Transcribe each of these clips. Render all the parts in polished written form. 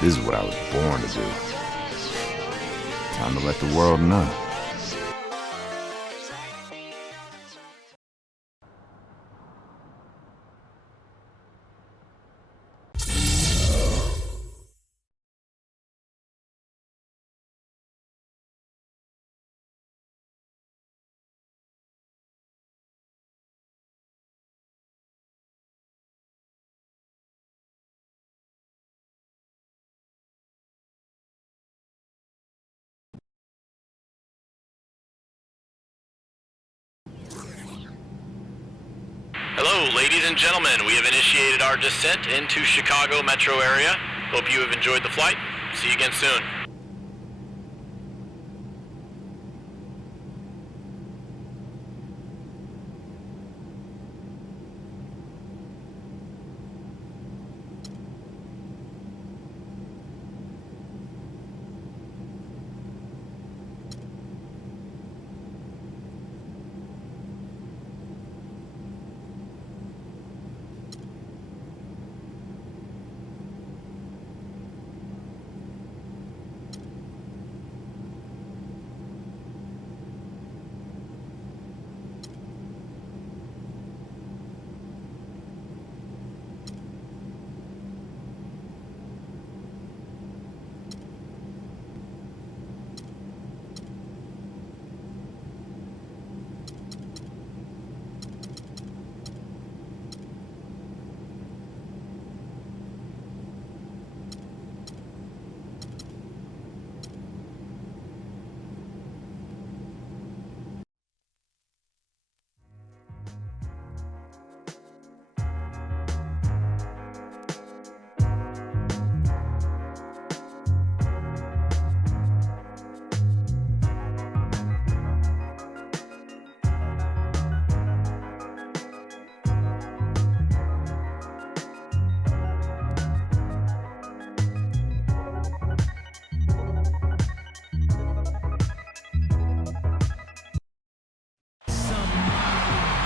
This is what I was born to do. Time to let the world know. Hello, ladies and gentlemen. We have initiated our descent into Chicago metro area. Hope you have enjoyed the flight. See you again soon.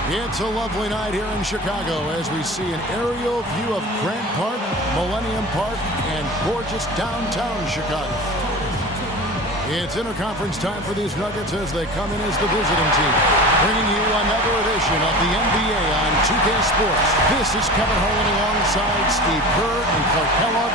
It's a lovely night here in Chicago as we see an aerial view of Grant Park, Millennium Park, and gorgeous downtown Chicago. It's interconference time for these Nuggets as they come in as the visiting team, bringing you another edition of the NBA on 2K Sports. This is Kevin Harlan alongside Steve Kerr and Clark Kellogg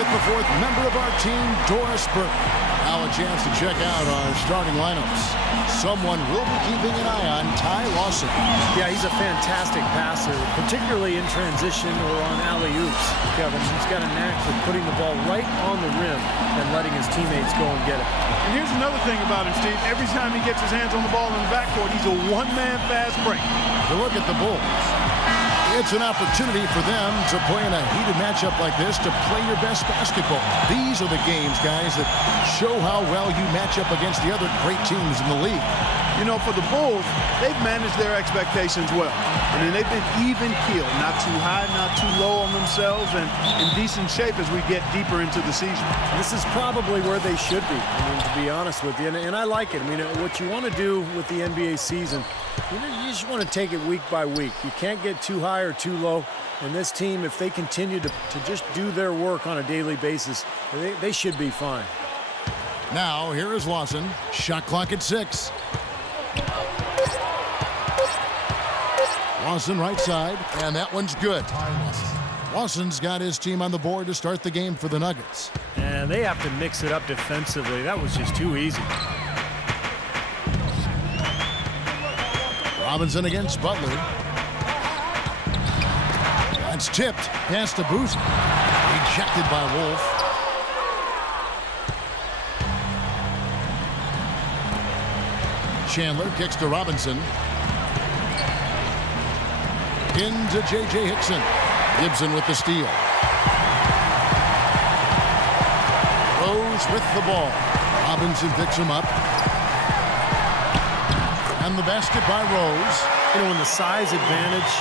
with the fourth member of our team, Doris Burke. Now a chance to check out our starting lineups. Someone will be keeping an eye on Ty Lawson. Yeah, he's a fantastic passer, particularly in transition or on alley-oops, Kevin. He's got a knack for putting the ball right on the rim and letting his teammates go and get it. And here's another thing about him, Steve. Every time he gets his hands on the ball in the backcourt, he's a one-man fast break. To look at the Bulls, it's an opportunity for them to play in a heated matchup like this, to play your best basketball. These are the games, guys, that show how well you match up against the other great teams in the league. You know, for the Bulls, they've managed their expectations well. I mean, they've been even-keeled, not too high, not too low on themselves, and in decent shape as we get deeper into the season. This is probably where they should be, I mean, to be honest with you. And I like it. I mean, what you want to do with the NBA season, you just want to take it week by week. You can't get too high high or too low. And this team, if they continue to just do their work on a daily basis, they should be fine. Now, here is Lawson. Shot clock at 6. Lawson right side, and that one's good. Lawson's got his team on the board to start the game for the Nuggets. And they have to mix it up defensively. That was just too easy. Robinson against Butler. That's tipped. Pass to Boozer. Rejected by Wolf. Chandler kicks to Robinson. Into J.J. Hickson. Gibson with the steal. Rose with the ball. Robinson picks him up. And the basket by Rose. You know, when the size advantage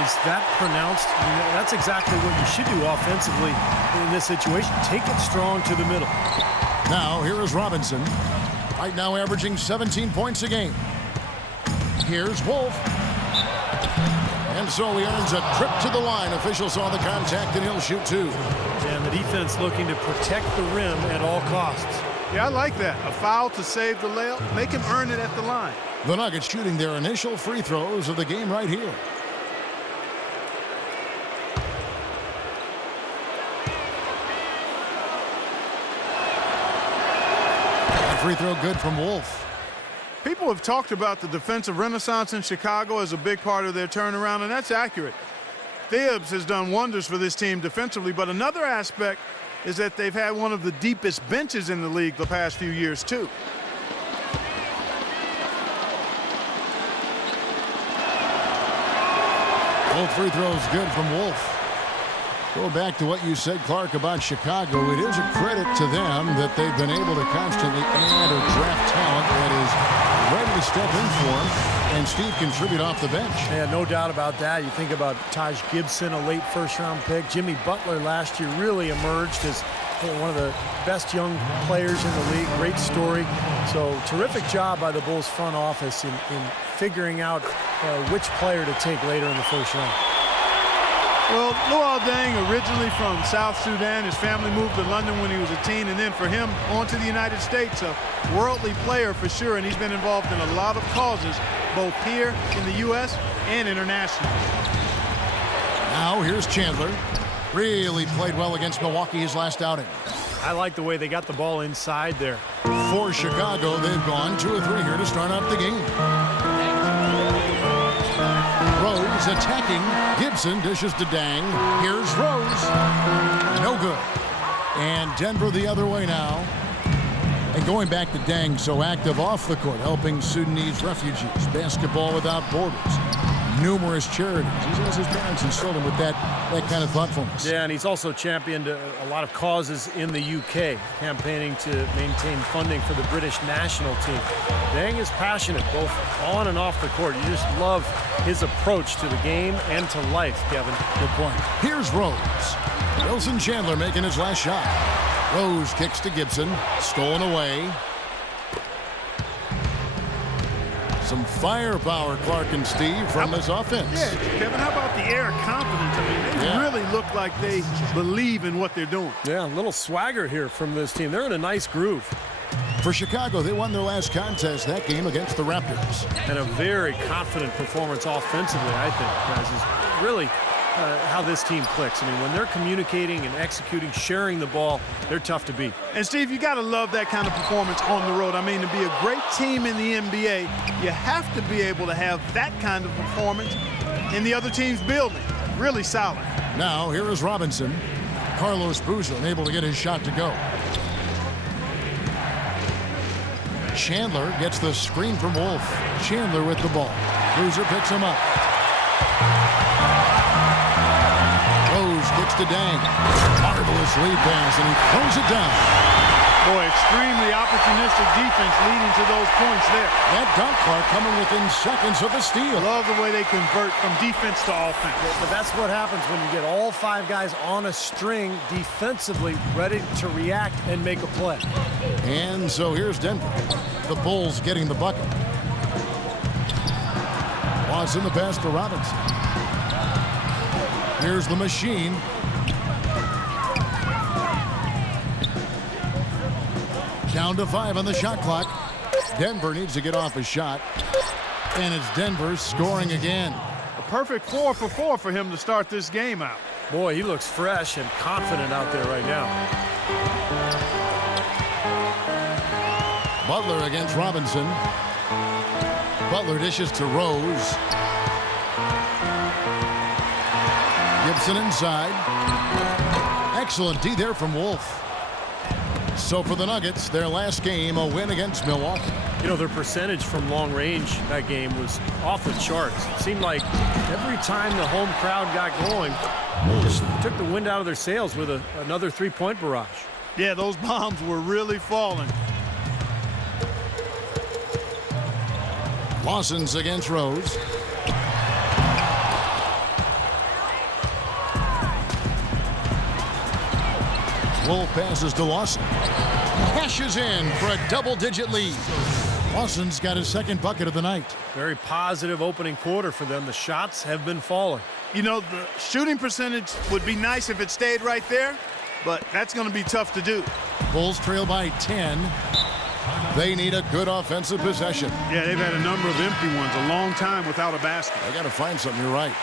is that pronounced, that's exactly what you should do offensively in this situation. Take it strong to the middle. Now, here is Robinson. Right now averaging 17 points a game. Here's Wolf. And so he earns a trip to the line. Officials saw the contact, and he'll shoot 2. And the defense looking to protect the rim at all costs. Yeah, I like that. A foul to save the layup. Make him earn it at the line. The Nuggets shooting their initial free throws of the game right here. A free throw good from Wolf. People have talked about the defensive renaissance in Chicago as a big part of their turnaround, and that's accurate. Thibs has done wonders for this team defensively, but another aspect is that they've had one of the deepest benches in the league the past few years, too. Both free throws good from Wolf. Go back to what you said, Clark, about Chicago. It is a credit to them that they've been able to constantly add or draft talent that is ready to step in for them, and Steve contribute off the bench. Yeah, no doubt about that. You think about Taj Gibson, a late first-round pick. Jimmy Butler last year really emerged as one of the best young players in the league. Great story. So terrific job by the Bulls front office in figuring out which player to take later in the first round. Well, Luol Deng, originally from South Sudan, his family moved to London when he was a teen, and then for him, on to the United States, a worldly player for sure, and he's been involved in a lot of causes, both here in the U.S. and internationally. Now, here's Chandler. Really played well against Milwaukee his last outing. I like the way they got the ball inside there. For Chicago, they've gone 2 of 3 here to start out the game. Rose attacking. Gibson dishes to Dang. Here's Rose. No good. And Denver the other way now. And going back to Dang, so active off the court, helping Sudanese refugees. Basketball Without Borders. Numerous charities. He says his parents instilled him with that kind of thoughtfulness. Yeah, and he's also championed a lot of causes in the UK, campaigning to maintain funding for the British national team. Dang is passionate, both on and off the court. You just love his approach to the game and to life, Kevin. Good point. Here's Rose. Wilson Chandler making his last shot. Rose kicks to Gibson. Stolen away. Some firepower, Clark and Steve, from this offense. Yeah, Kevin, how about the air of confidence? I mean, they really look like they believe in what they're doing. Yeah, a little swagger here from this team. They're in a nice groove. For Chicago, they won their last contest, that game against the Raptors. And a very confident performance offensively, I think, guys, is really how this team clicks. I mean, when they're communicating and executing, sharing the ball, they're tough to beat. And, Steve, you got to love that kind of performance on the road. I mean, to be a great team in the NBA, you have to be able to have that kind of performance in the other team's building. Really solid. Now, here is Robinson. Carlos Boozer unable to get his shot to go. Chandler gets the screen from Wolf. Chandler with the ball. Boozer picks him up. Rose kicks to Dang. Marvelous lead pass, and he throws it down. Boy, extremely opportunistic defense leading to those points there. That dunk, Clark, coming within seconds of the steal. Love the way they convert from defense to offense. But that's what happens when you get all 5 guys on a string defensively, ready to react and make a play. And so here's Denver. The Bulls getting the bucket. Watson the pass to Robinson. Here's the machine. Down to 5 on the shot clock. Denver needs to get off a shot. And it's Denver scoring again. A perfect 4 for 4 for him to start this game out. Boy, he looks fresh and confident out there right now. Butler against Robinson. Butler dishes to Rose. Gibson inside. Excellent D there from Wolf. So for the Nuggets, their last game, a win against Milwaukee. You know, their percentage from long range that game was off the charts. It seemed like every time the home crowd got going, they just took the wind out of their sails with another three-point barrage. Yeah, those bombs were really falling. Lawson's against Rose. Wolf passes to Lawson. Cashes in for a double-digit lead. Lawson's got his second bucket of the night. Very positive opening quarter for them. The shots have been falling. You know, the shooting percentage would be nice if it stayed right there, but that's going to be tough to do. Bulls trail by 10. They need a good offensive possession. Yeah, they've had a number of empty ones, a long time without a basket. They got to find something, you're right.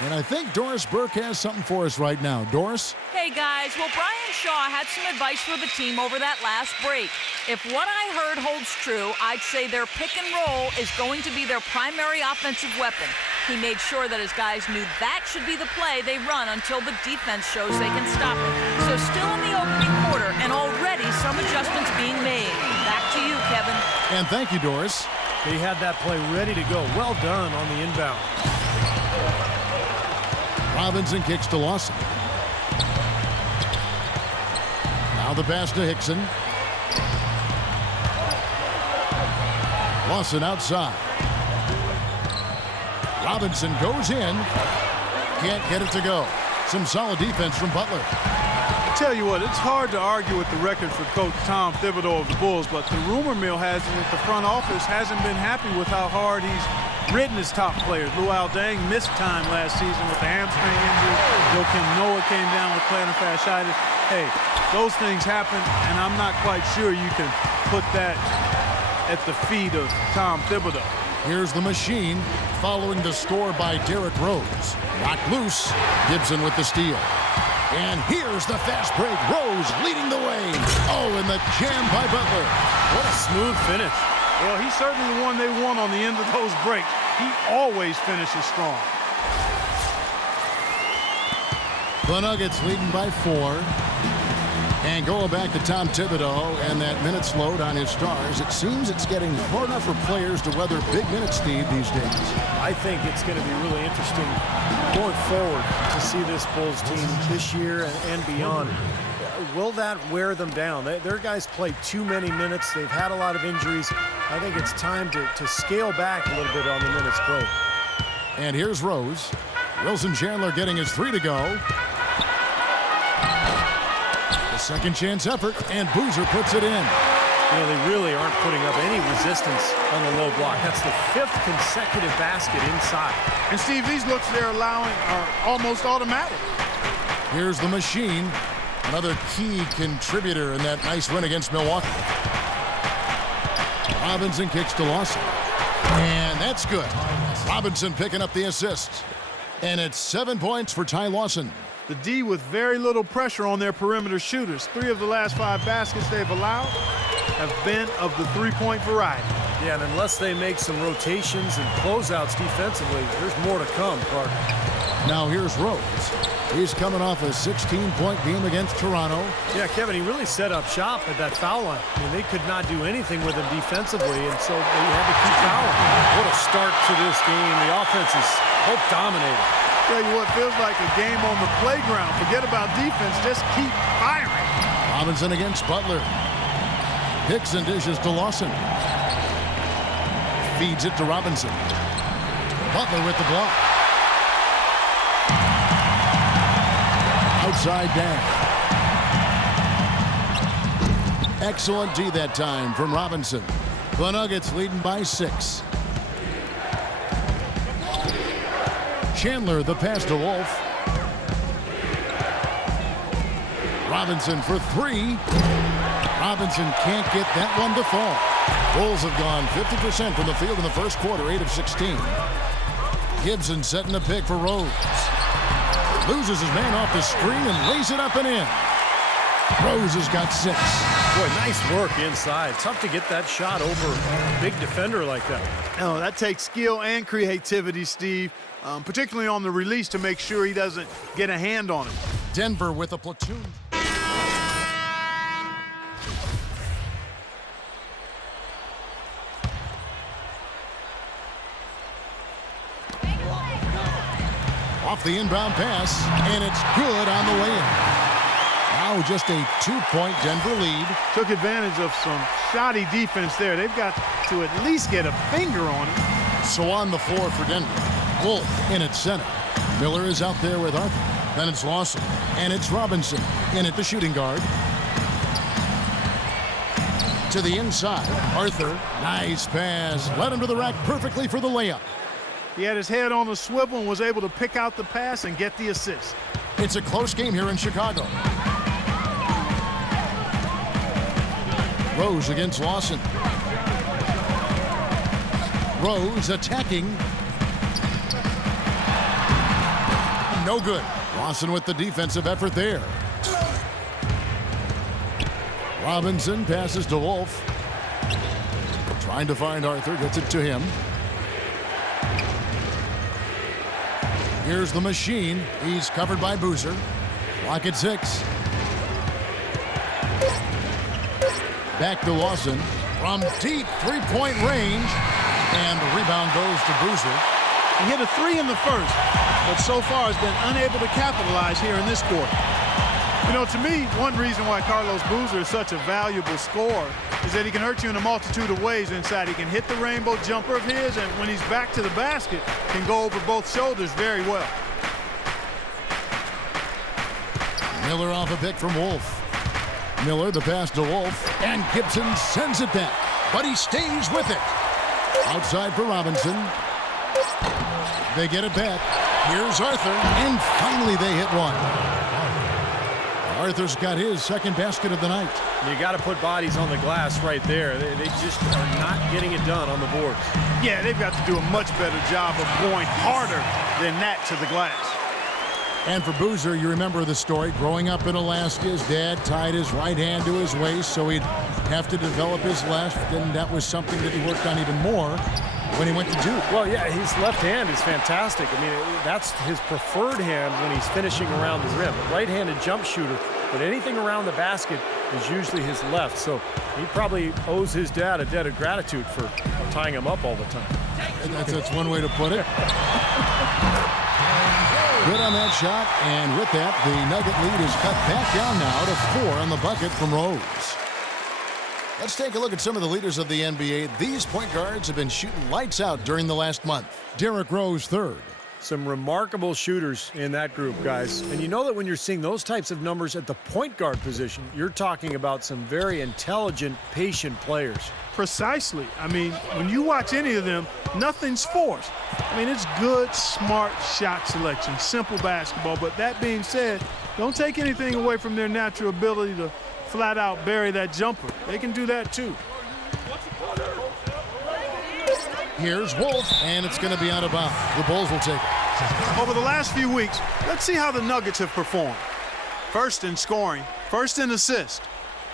And I think Doris Burke has something for us right now. Doris? Hey guys, well, Brian Shaw had some advice for the team over that last break. If what I heard holds true, I'd say their pick and roll is going to be their primary offensive weapon. He made sure that his guys knew that should be the play they run until the defense shows they can stop it. So still in the opening quarter, and already some adjustments being made. Back to you, Kevin. And thank you, Doris. They had that play ready to go. Well done on the inbound. Robinson kicks to Lawson. Now the pass to Hickson. Lawson outside. Robinson goes in. Can't get it to go. Some solid defense from Butler. I tell you what, it's hard to argue with the record for Coach Tom Thibodeau of the Bulls, but the rumor mill has it that the front office hasn't been happy with how hard he's ridden his top players. Luol Deng missed time last season with the hamstring injury. Joakim Noah came down with plantar fasciitis. Hey, those things happen, and I'm not quite sure you can put that at the feet of Tom Thibodeau. Here's the machine following the score by Derrick Rose. Knocked loose. Gibson with the steal. And here's the fast break. Rose leading the way. Oh, and the jam by Butler. What a smooth finish. Well, he's certainly the one they want on the end of those breaks. He always finishes strong. The Nuggets leading by 4. And going back to Tom Thibodeau and that minutes load on his stars, it seems it's getting harder for players to weather big minutes need these days. I think it's going to be really interesting going forward to see this Bulls team this year and beyond. Will that wear them down? Their guys play too many minutes. They've had a lot of injuries. I think it's time to scale back a little bit on the minutes played. And here's Rose. Wilson Chandler getting his 3 to go. The second chance effort, and Boozer puts it in. You know, they really aren't putting up any resistance on the low block. That's the 5th consecutive basket inside. And Steve, these looks they're allowing are almost automatic. Here's the machine. Another key contributor in that nice win against Milwaukee. Robinson kicks to Lawson. And that's good. Robinson picking up the assist. And it's 7 points for Ty Lawson. The D with very little pressure on their perimeter shooters. 3 of the last 5 baskets they've allowed have been of the three-point variety. Yeah, and unless they make some rotations and closeouts defensively, there's more to come, Clark. Now here's Rose. He's coming off a 16-point game against Toronto. Yeah, Kevin, he really set up shop at that foul line. I mean, they could not do anything with him defensively, and so they had to keep fouling. What a start to this game. The offense is both dominating. Tell you what, feels like a game on the playground. Forget about defense, just keep firing. Robinson against Butler. Hickson dishes to Lawson. Feeds it to Robinson. Butler with the block. Outside dash. Excellent D that time from Robinson. The Nuggets leading by 6. Chandler the pass to Wolf. Robinson for three. Robinson can't get that one to fall. Bulls have gone 50% from the field in the first quarter, 8 of 16. Gibson setting the pick for Rose. Loses his man off the screen and lays it up and in. Rose has got 6. Boy, nice work inside. Tough to get that shot over a big defender like that. Oh, that takes skill and creativity, Steve, particularly on the release to make sure he doesn't get a hand on it. Denver with a platoon. Off the inbound pass, and it's good on the way in. Now just a 2-point Denver lead. Took advantage of some shoddy defense there. They've got to at least get a finger on it. So on the floor for Denver. Wolf in at center. Miller is out there with Arthur. Then it's Lawson, and it's Robinson in at the shooting guard. To the inside, Arthur. Nice pass. Led him to the rack perfectly for the layup. He had his head on a swivel and was able to pick out the pass and get the assist. It's a close game here in Chicago. Rose against Lawson. Rose attacking. No good. Lawson with the defensive effort there. Robinson passes to Wolf. Trying to find Arthur, gets it to him. Here's the machine. He's covered by Boozer. Clock at 6. Back to Lawson from deep three-point range. And the rebound goes to Boozer. He hit a 3 in the first, but so far has been unable to capitalize here in this quarter. You know, to me, one reason why Carlos Boozer is such a valuable scorer is that he can hurt you in a multitude of ways inside. He can hit the rainbow jumper of his, and when he's back to the basket, can go over both shoulders very well. Miller off a pick from Wolf. Miller, the pass to Wolf, and Gibson sends it back, but he stays with it. Outside for Robinson. They get it back. Here's Arthur, and finally they hit one. Arthur's got his second basket of the night. You got to put bodies on the glass right there. They just are not getting it done on the boards. Yeah, they've got to do a much better job of going harder than that to the glass. And for Boozer, you remember the story. Growing up in Alaska, his dad tied his right hand to his waist so he'd have to develop his left, and that was something that he worked on even more when he went to Duke. Well, yeah, his left hand is fantastic. I mean, that's his preferred hand when he's finishing around the rim. A right-handed jump shooter, but anything around the basket is usually his left. So he probably owes his dad a debt of gratitude for tying him up all the time. That's one way to put it. Good on that shot, and with that, the Nugget lead is cut back down now to 4 on the bucket from Rose. Let's take a look at some of the leaders of the NBA. These point guards have been shooting lights out during the last month. Derrick Rose, 3rd. Some remarkable shooters in that group, guys. And you know that when you're seeing those types of numbers at the point guard position, you're talking about some very intelligent, patient players. Precisely. I mean, when you watch any of them, nothing's forced. I mean, it's good, smart shot selection, simple basketball. But that being said, don't take anything away from their natural ability to flat out bury that jumper. They can do that too. Here's Wolf, and it's going to be out of bounds. The Bulls will take it. Over the last few weeks, let's see how the Nuggets have performed. First in scoring, first in assists,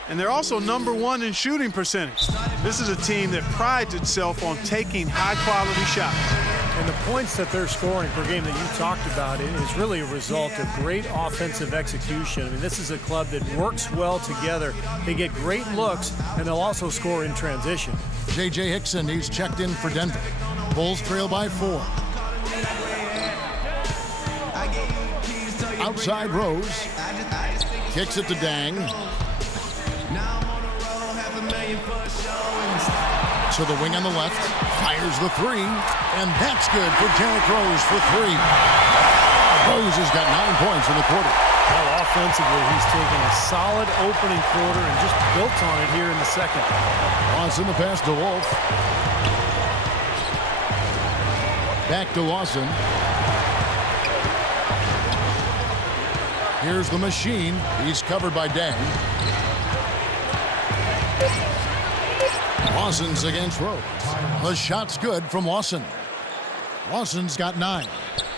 and they're also #1 in shooting percentage. This is a team that prides itself on taking high-quality shots. And the points that they're scoring per game that you talked about is really a result of great offensive execution. I mean, this is a club that works well together. They get great looks, and they'll also score in transition. J.J. Hickson, he's checked in for Denver. Bulls trail by 4. Outside Rose. Kicks it to Dang. To the wing on the left. Fires the 3. And that's good for Derrick Rose for 3. Rose has got 9 points in the quarter. Well, offensively, he's taken a solid opening quarter and just built on it here in the second. Lawson, the pass to Wolf. Back to Lawson. Here's the machine. He's covered by Dang. Lawson's against Rose. The shot's good from Lawson. Lawson's got 9.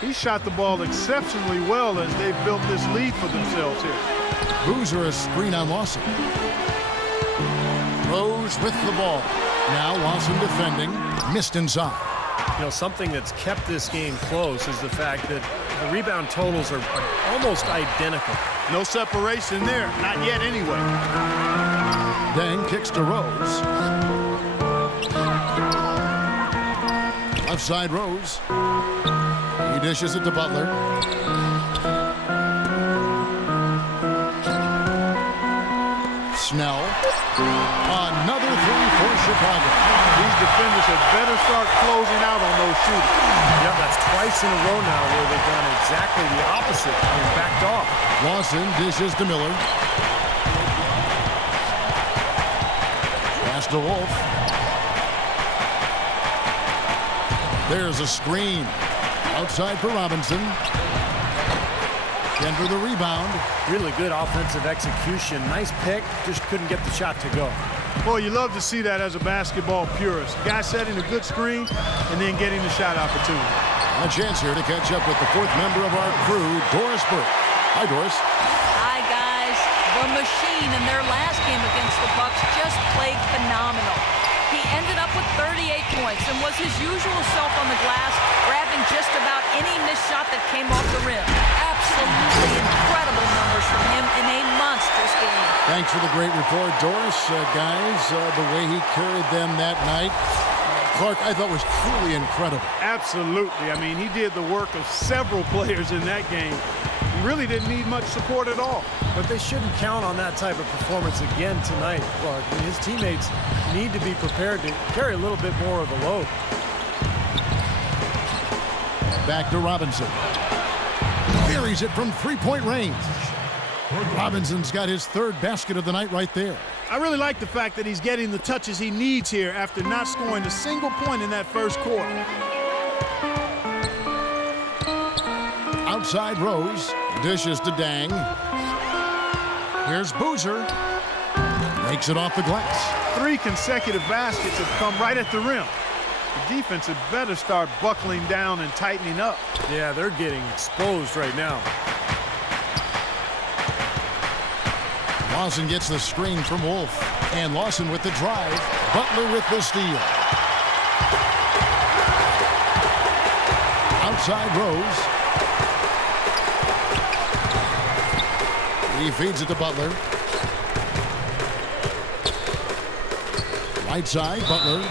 He shot the ball exceptionally well as they've built this lead for themselves here. Boozer a screen on Lawson. Rose with the ball. Now Lawson defending. Missed inside. You know, something that's kept this game close is the fact that the rebound totals are almost identical. No separation there. Not yet anyway. Dang kicks to Rose. Left side Rose. He dishes it to Butler. Snell. Another 3 for Chicago. These defenders had better start closing out on those shooters. Yep, that's twice in a row now where they've done exactly the opposite and backed off. Lawson dishes to Miller. Pass to Wolf. There's a screen. Outside for Robinson. Denver the rebound. Really good offensive execution. Nice pick, just couldn't get the shot to go. Boy, you love to see that as a basketball purist. Guy setting a good screen and then getting the shot opportunity. A chance here to catch up with the 4th member of our crew, Doris Burke. Hi, Doris. Hi, guys. The machine in their last game against the Bucks just played phenomenal. He ended up with 38 points and was his usual self on the glass, grabbing just about any missed shot that came off the rim. Absolutely incredible numbers from him in a monstrous game. Thanks for the great report, Doris. Guys, the way he carried them that night, Clark, I thought was truly incredible. Absolutely. I mean, he did the work of several players in that game. He really didn't need much support at all. But they shouldn't count on that type of performance again tonight, Clark. I mean, his teammates need to be prepared to carry a little bit more of the load. Back to Robinson. Buries it from 3-point range. Robinson's got his 3rd basket of the night right there. I really like the fact that he's getting the touches he needs here after not scoring a single point in that first quarter. Outside Rose. Dishes to Dang. Here's Boozer. Makes it off the glass. 3 consecutive baskets have come right at the rim. The defense had better start buckling down and tightening up. Yeah, they're getting exposed right now. Lawson gets the screen from Wolf. And Lawson with the drive. Butler with the steal. Outside Rose. He feeds it to Butler. Right side, Butler.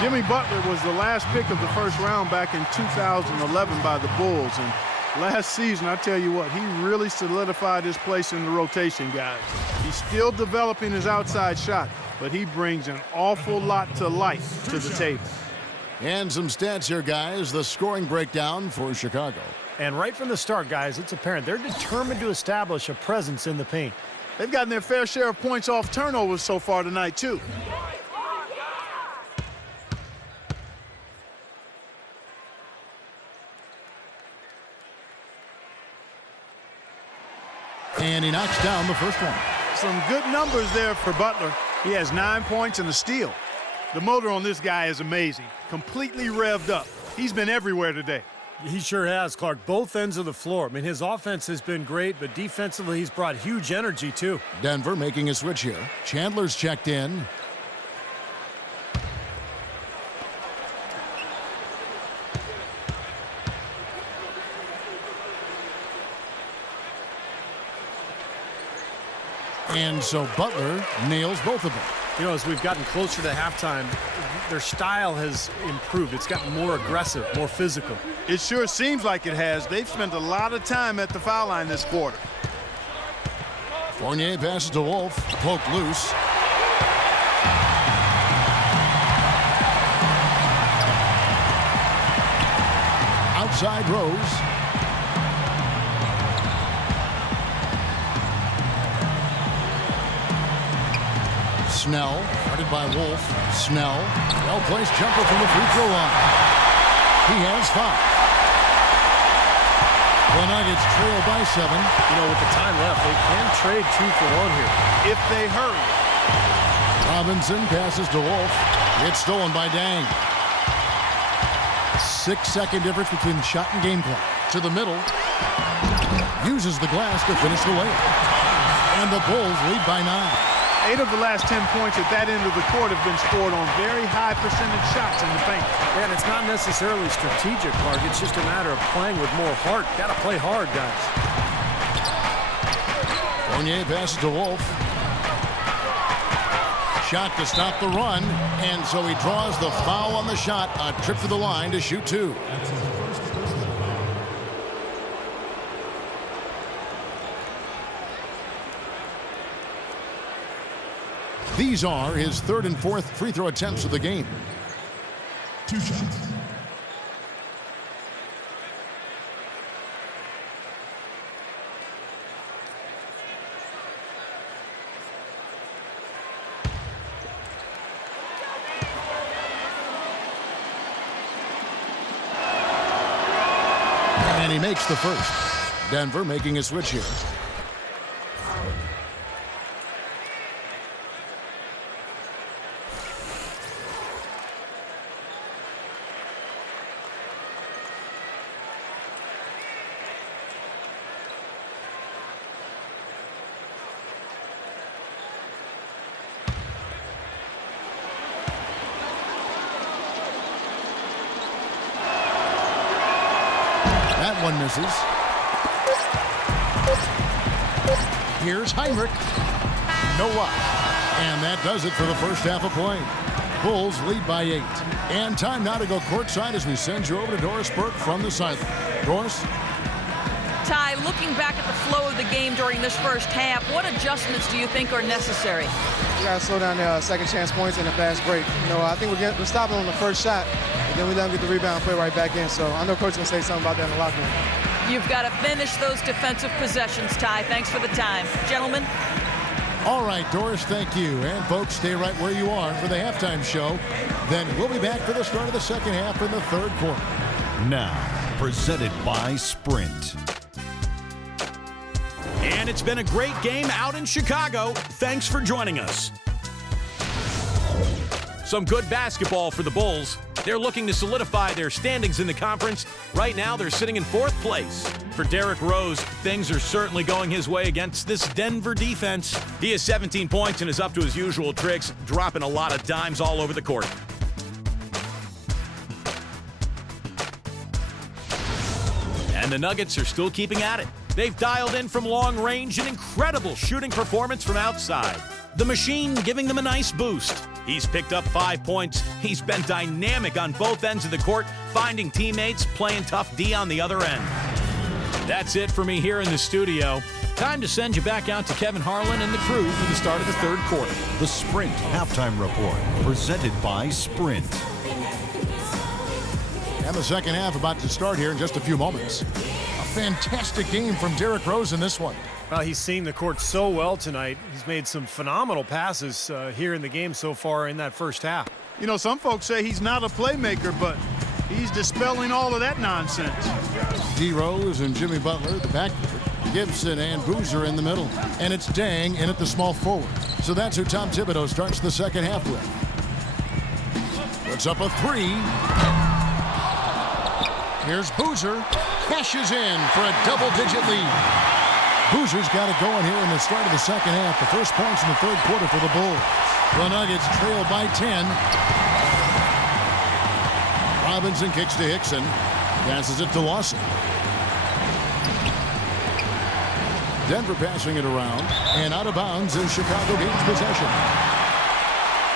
Jimmy Butler was the last pick of the first round back in 2011 by the Bulls. And last season, I tell you what, he really solidified his place in the rotation, guys. He's still developing his outside shot, but he brings an awful lot to life to the table. And some stats here, guys. The scoring breakdown for Chicago. And right from the start, guys, it's apparent they're determined to establish a presence in the paint. They've gotten their fair share of points off turnovers so far tonight, too. And he knocks down the first one. Some good numbers there for Butler. He has 9 points and a steal. The motor on this guy is amazing. Completely revved up. He's been everywhere today. He sure has, Clark. Both ends of the floor. I mean, his offense has been great, but defensively he's brought huge energy, too. Denver making a switch here. Chandler's checked in. And so Butler nails both of them. You know, as we've gotten closer to halftime, their style has improved. It's gotten more aggressive, more physical. It sure seems like it has. They've spent a lot of time at the foul line this quarter. Fournier passes to Wolf. Poked loose. Outside Rose. Snell, guarded by Wolf. Snell, well-placed jumper from the free throw line. He has 5. The Nuggets trail by 7. You know, with the time left, they can trade 2 for 1 here. If they hurry. Robinson passes to Wolf. It's stolen by Dang. 6-second difference between shot and game clock. To the middle. Uses the glass to finish the layup. And the Bulls lead by 9. 8 of the last 10 points at that end of the court have been scored on very high percentage shots in the paint. And it's not necessarily strategic, Clark. It's just a matter of playing with more heart. Got to play hard, guys. Fournier passes to Wolf. Shot to stop the run, and so he draws the foul on the shot. A trip to the line to shoot 2. These are his 3rd and 4th free throw attempts of the game. 2 shots. And he makes the first. Denver making a switch here. That one misses. Here's Heinrich. No luck. And that does it for the first half of play. Bulls lead by 8. And time now to go courtside as we send you over to Doris Burke from the sideline. Doris? Ty, looking back at the flow of the game during this first half, what adjustments do you think are necessary? We got to slow down the second chance points and the fast break. You know, I think we're stopping on the first shot, and then we let them get the rebound and play right back in. So I know Coach will say something about that in the locker room. You've got to finish those defensive possessions, Ty. Thanks for the time. Gentlemen? All right, Doris, thank you. And folks, stay right where you are for the halftime show. Then we'll be back for the start of the second half in the 3rd quarter. Now, presented by Sprint. And it's been a great game out in Chicago. Thanks for joining us. Some good basketball for the Bulls. They're looking to solidify their standings in the conference. Right now, they're sitting in 4th place. For Derrick Rose, things are certainly going his way against this Denver defense. He has 17 points and is up to his usual tricks, dropping a lot of dimes all over the court. And the Nuggets are still keeping at it. They've dialed in from long range, an incredible shooting performance from outside. The machine giving them a nice boost. He's picked up 5 points. He's been dynamic on both ends of the court, finding teammates, playing tough D on the other end. That's it for me here in the studio. Time to send you back out to Kevin Harlan and the crew for the start of the 3rd quarter. The Sprint Halftime Report, presented by Sprint. And the second half about to start here in just a few moments. A fantastic game from Derrick Rose in this one. Well, he's seen the court so well tonight. He's made some phenomenal passes here in the game so far in that first half. You know, some folks say he's not a playmaker, but he's dispelling all of that nonsense. D. Rose and Jimmy Butler, the backcourt. Gibson and Boozer in the middle. And it's Dang in at the small forward. So that's who Tom Thibodeau starts the second half with. Puts up a 3. Here's Boozer. Cashes in for a double-digit lead. Boozer's got it going here in the start of the second half. The first points in the 3rd quarter for the Bulls. The Nuggets trail by 10. Robinson kicks to Hickson. Passes it to Lawson. Denver passing it around. And out of bounds as Chicago gains possession.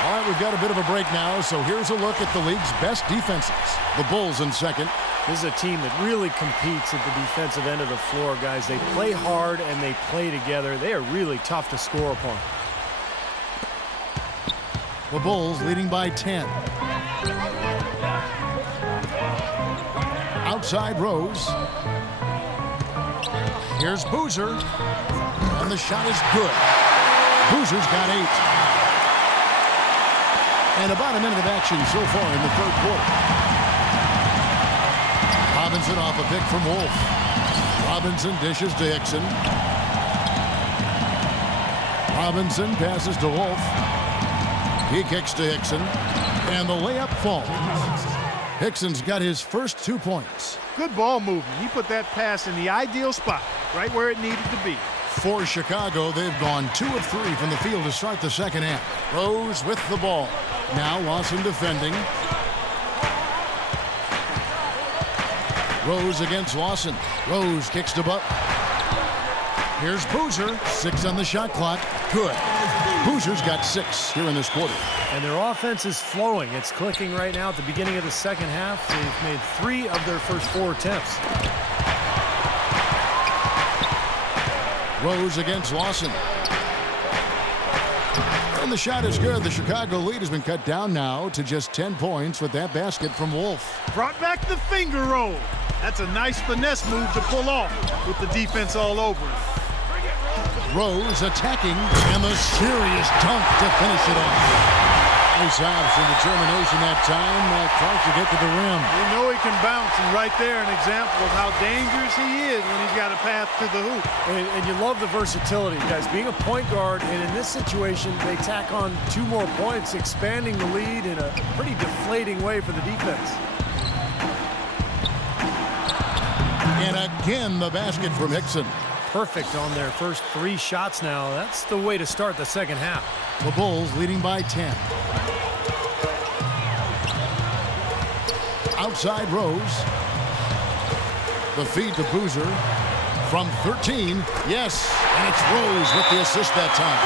All right, we've got a bit of a break now, so here's a look at the league's best defenses. The Bulls in second. This is a team that really competes at the defensive end of the floor, guys. They play hard and they play together. They are really tough to score upon. The Bulls leading by 10. Outside Rose. Here's Boozer. And the shot is good. Boozer's got 8. And about a minute of action so far in the 3rd quarter. Robinson off a pick from Wolf. Robinson dishes to Hickson. Robinson passes to Wolf. He kicks to Hickson. And the layup falls. Hickson's got his first 2 points. Good ball movement. He put that pass in the ideal spot, right where it needed to be. For Chicago, they've gone 2 of 3 from the field to start the second half. Rose with the ball. Now Lawson defending. Rose against Lawson. Rose kicks to Butler. Here's Boozer. 6 on the shot clock. Good. Boozer's got 6 here in this quarter. And their offense is flowing. It's clicking right now at the beginning of the second half. They've made 3 of their first 4 attempts. Rose against Lawson. And the shot is good. The Chicago lead has been cut down now to just 10 points with that basket from Wolf. Brought back the finger roll. That's a nice finesse move to pull off with the defense all over it. Rose attacking, and the serious dunk to finish it off. Nice abs and determination that time. Tries to get to the rim. You know he can bounce, and right there an example of how dangerous he is when he's got a path to the hoop. And you love the versatility, guys. Being a point guard, and in this situation, they tack on 2 more points, expanding the lead in a pretty deflating way for the defense. And again, the basket from Hickson. Perfect on their first 3 shots now. That's the way to start the second half. The Bulls leading by 10. Outside Rose. The feed to Boozer. From 13. Yes, and it's Rose with the assist that time.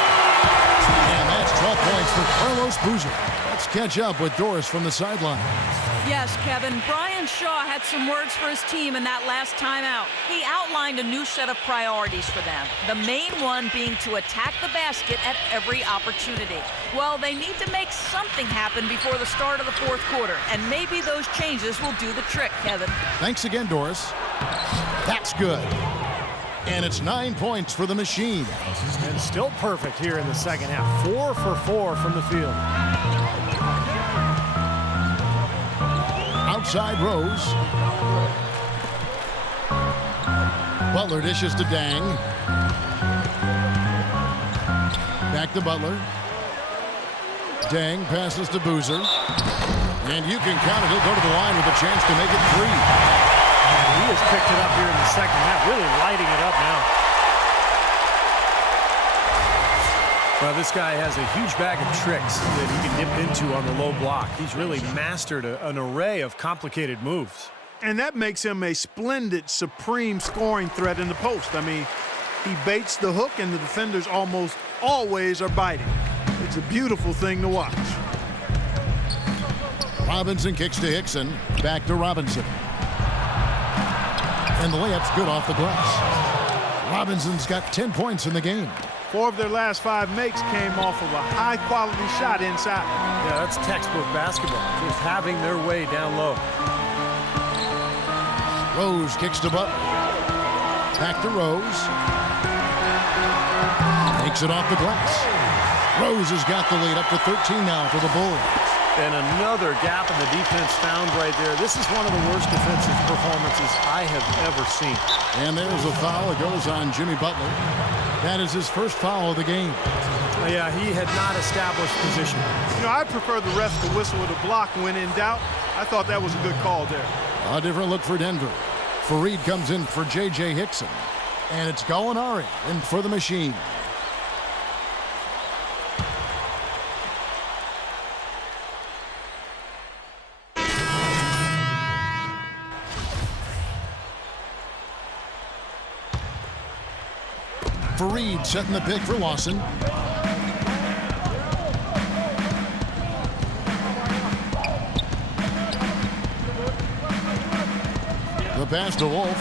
And that's 12 points for Carlos Boozer. Let's catch up with Doris from the sideline. Yes, Kevin. Brian Shaw had some words for his team in that last timeout. He outlined a new set of priorities for them, the main one being to attack the basket at every opportunity. Well, they need to make something happen before the start of the 4th quarter, and maybe those changes will do the trick, Kevin. Thanks again, Doris. That's good. And it's 9 points for the Machine. And still perfect here in the second half. 4 for 4 from the field. Outside Rose. Butler dishes to Dang. Back to Butler. Dang passes to Boozer. And you can count it. He'll go to the line with a chance to make it 3. He has picked it up here in the second half, really lighting it up now. Well, this guy has a huge bag of tricks that he can dip into on the low block. He's really mastered an array of complicated moves. And that makes him a splendid, supreme scoring threat in the post. I mean, he baits the hook, and the defenders almost always are biting. It's a beautiful thing to watch. Robinson kicks to Hickson. Back to Robinson. And the layup's good off the glass. Robinson's got 10 points in the game. 4 of their last 5 makes came off of a high-quality shot inside. Yeah, that's textbook basketball, just having their way down low. Rose kicks to Butler. Back to Rose. Takes it off the glass. Rose has got the lead up to 13 now for the Bulls. And another gap in the defense found right there. This is one of the worst defensive performances I have ever seen. And there's a foul. It goes on Jimmy Butler. That is his first foul of the game. Yeah, he had not established position. You know, I prefer the refs to whistle with a block when in doubt. I thought that was a good call there. A different look for Denver. Fareed comes in for J.J. Hickson. And it's Gallinari in for the Machine. Fareed setting the pick for Lawson. The pass to Wolf.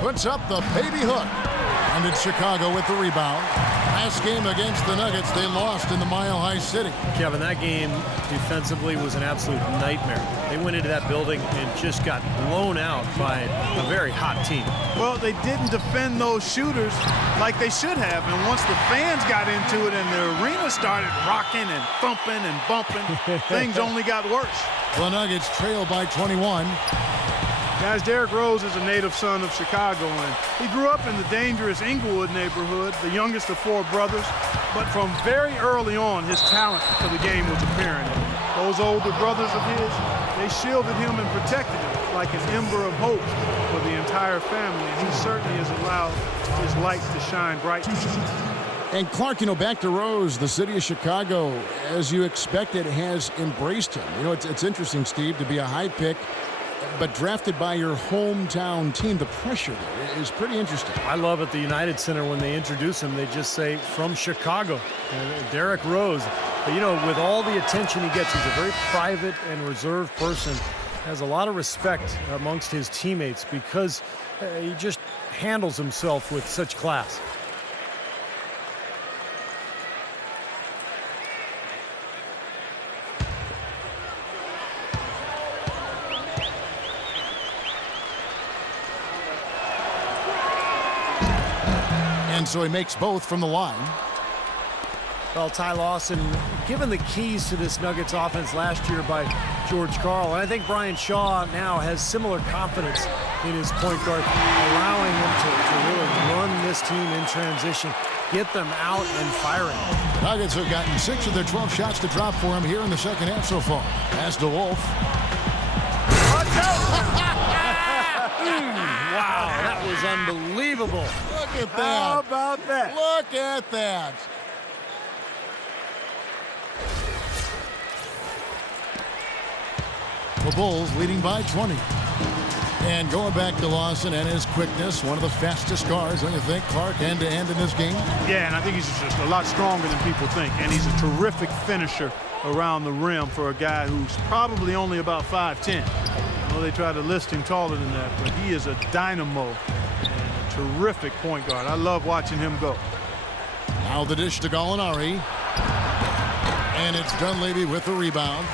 Puts up the baby hook. And it's Chicago with the rebound. Last game against the Nuggets, they lost in the Mile High City. Kevin, that game defensively was an absolute nightmare. They went into that building and just got blown out by a very hot team. Well, they didn't defend those shooters like they should have. And once the fans got into it and the arena started rocking and thumping and bumping, things only got worse. The Nuggets trail by 21. Guys, Derrick Rose is a native son of Chicago, and he grew up in the dangerous Inglewood neighborhood, the youngest of 4 brothers. But from very early on, his talent for the game was apparent. And those older brothers of his, they shielded him and protected him like his ember of hope for the entire family. And he certainly has allowed his light to shine brightly. And Clark, back to Rose, the city of Chicago, as you expected, has embraced him. It's interesting, Steve, to be a high pick, but drafted by your hometown team. The pressure there is pretty interesting. I love at the United Center when they introduce him, they just say, from Chicago, Derrick Rose. But, with all the attention he gets, he's a very private and reserved person. Has a lot of respect amongst his teammates because he just handles himself with such class. And so he makes both from the line. Well, Ty Lawson, given the keys to this Nuggets offense last year by George Karl, and I think Brian Shaw now has similar confidence in his point guard, allowing him to really run this team in transition, get them out and firing. Nuggets have gotten 6 of their 12 shots to drop for him here in the second half so far. Pass to Wolf. Wow, that was unbelievable. Look at that. How about that? Look at that. The Bulls leading by 20. And going back to Lawson and his quickness, one of the fastest guards, don't you think, Clark, end-to-end in this game? Yeah, and I think he's just a lot stronger than people think. And he's a terrific finisher around the rim for a guy who's probably only about 5'10". I know they try to list him taller than that, but he is a dynamo and a terrific point guard. I love watching him go. Now the dish to Gallinari. And it's Dunleavy with the rebound.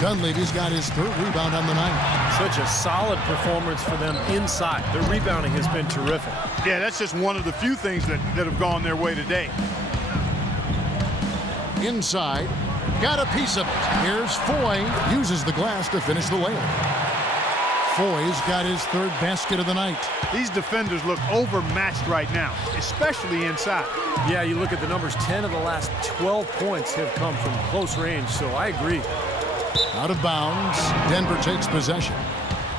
Dunleavy's got his 3rd rebound on the night. Such a solid performance for them inside. Their rebounding has been terrific. Yeah, that's just one of the few things that have gone their way today. Inside, got a piece of it. Here's Foy, uses the glass to finish the layup. Foy's got his 3rd basket of the night. These defenders look overmatched right now, especially inside. Yeah, you look at the numbers, 10 of the last 12 points have come from close range, so I agree. Out of bounds, Denver takes possession.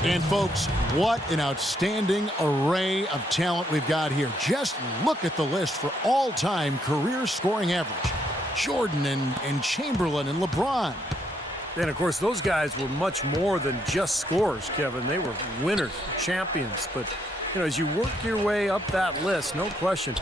And folks, what an outstanding array of talent we've got here. Just look at the list for all-time career scoring average. Jordan and Chamberlain and LeBron. And, of course, those guys were much more than just scorers, Kevin. They were winners, champions. But, as you work your way up that list, no question,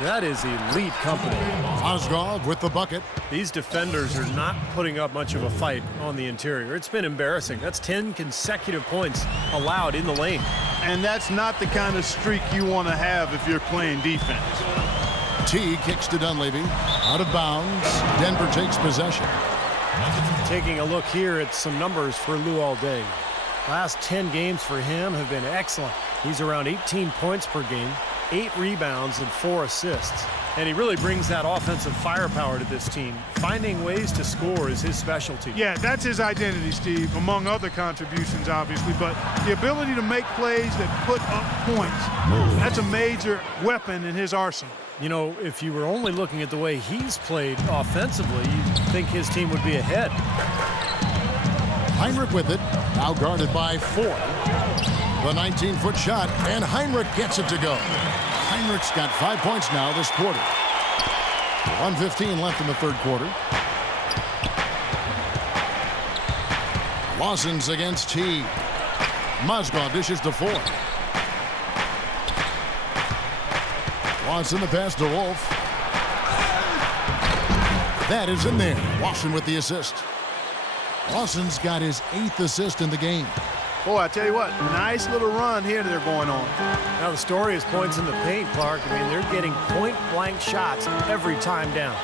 that is elite company. Mozgov with the bucket. These defenders are not putting up much of a fight on the interior. It's been embarrassing. That's 10 consecutive points allowed in the lane. And that's not the kind of streak you want to have if you're playing defense. T kicks to Dunleavy. Out of bounds. Denver takes possession. Taking a look here at some numbers for Luol Deng. Last 10 games for him have been excellent. He's around 18 points per game, 8 rebounds, and 4 assists. And he really brings that offensive firepower to this team. Finding ways to score is his specialty. Yeah, that's his identity, Steve, among other contributions, obviously. But the ability to make plays that put up points, that's a major weapon in his arsenal. If you were only looking at the way he's played offensively, you'd think his team would be ahead. Heinrich with it, now guarded by 4. The 19-foot shot, and Heinrich gets it to go. Heinrich's got 5 points now this quarter. 1:15 left in the 3rd quarter. Lawson's against T. Mozgov dishes to 4. Lawson the pass to Wolf. That is in there. Lawson with the assist. Lawson's got his 8th assist in the game. Boy, I tell you what, nice little run here they're going on. Now the story is points in the paint, Clark. I mean, they're getting point-blank shots every time down.